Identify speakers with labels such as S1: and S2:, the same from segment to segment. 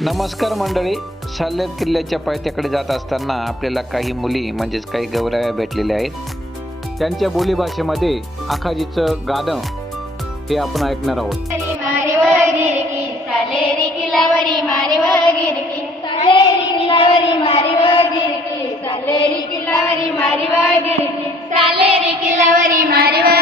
S1: नमस्कार मंडळी. साल्हेर किल्ल्याच्या पायथ्याकडे जात असताना आपल्याला काही मुली म्हणजेच काही गौराव्या भेटलेल्या आहेत.
S2: त्यांच्या बोलीभाषेमध्ये आखाजीचं गाणं हे आपण ऐकणार आहोत.
S3: हरी मारे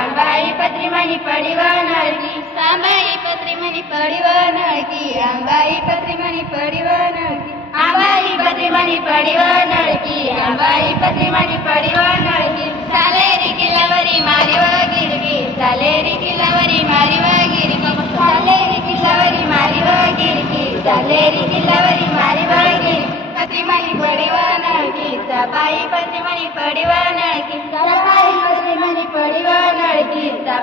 S3: आंबाई पत्री मनी पडिवण की सांबाई पत्री मनी पडिवण की आंबाई पत्री मनी पडिवण की आंबाई पत्री मनी पडिवण की आंबाई पत्री मनी पडिवण की सालेरी किल्लावरी मारिव गिरगी. सालेरी किल्लावरी मारिव गिरगी. सालेरी किल्लावरी मारिव गिरगी. सालेरी किल्लावरी मारिव गिरगी. पत्री मनी पडिवण की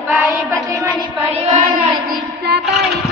S3: પાઈ પતિ મને પરિવાર નથી